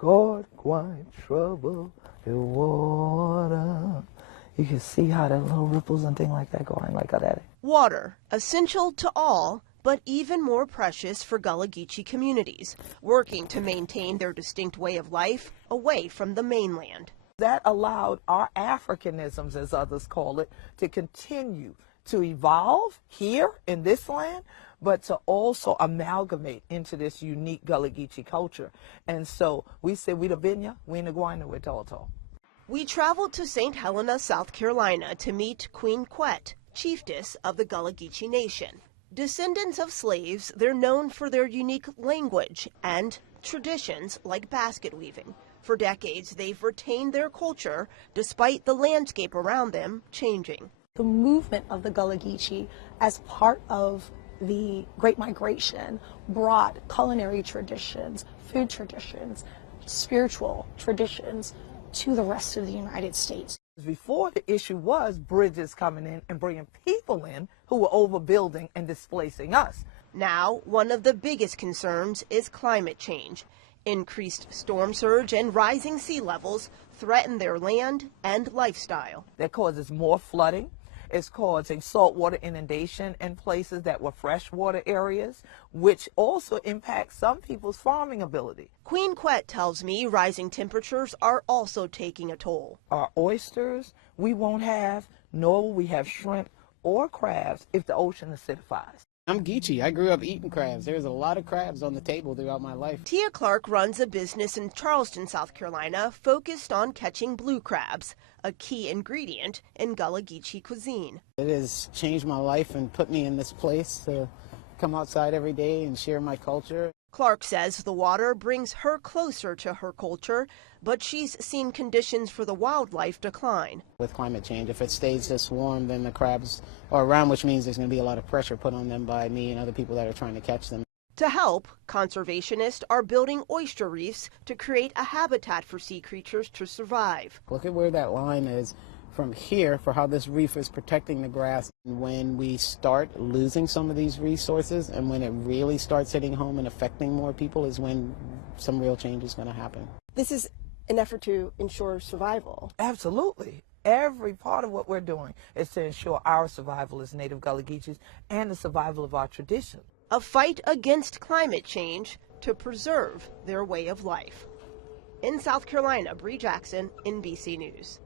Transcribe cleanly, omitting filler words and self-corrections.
God quite trouble the water. You can see how the little ripples and things like that going like that. Water, essential to all, but even more precious for Gullah Geechee communities, working to maintain their distinct way of life away from the mainland. That allowed our Africanisms, as others call it, to continue to evolve here in this land, but to also amalgamate into this unique Gullah Geechee culture. And so we said, we the Binya, we the Guayna, we Toto. We traveled to St. Helena, South Carolina to meet Queen Quet, Chieftess of the Gullah Geechee Nation. Descendants of slaves, they're known for their unique language and traditions like basket weaving. For decades, they've retained their culture despite the landscape around them changing. The movement of the Gullah Geechee as part of the Great Migration brought culinary traditions, food traditions, spiritual traditions to the rest of the United States. Before, the issue was bridges coming in and bringing people in who were overbuilding and displacing us. Now, one of the biggest concerns is climate change. Increased storm surge and rising sea levels threaten their land and lifestyle. That causes more flooding. It's causing saltwater inundation in places that were freshwater areas, which also impacts some people's farming ability. Queen Quet tells me rising temperatures are also taking a toll. Our oysters, we won't have, nor will we have shrimp or crabs if the ocean acidifies. I'm Geechee. I grew up eating crabs. There's a lot of crabs on the table throughout my life. Tia Clark runs a business in Charleston, South Carolina, focused on catching blue crabs, a key ingredient in Gullah Geechee cuisine. It has changed my life and put me in this place to come outside every day and share my culture. Clark says the water brings her closer to her culture, but she's seen conditions for the wildlife decline. With climate change, if it stays this warm, then the crabs are around, which means there's going to be a lot of pressure put on them by me and other people that are trying to catch them. To help, conservationists are building oyster reefs to create a habitat for sea creatures to survive. Look at where that line is from here for how this reef is protecting the grass. When we start losing some of these resources and when it really starts hitting home and affecting more people is when some real change is going to happen. This is an effort to ensure survival. Absolutely. Every part of what we're doing is to ensure our survival as Native Gullah Geechees and the survival of our tradition. A fight against climate change to preserve their way of life. In South Carolina, Brie Jackson, NBC News.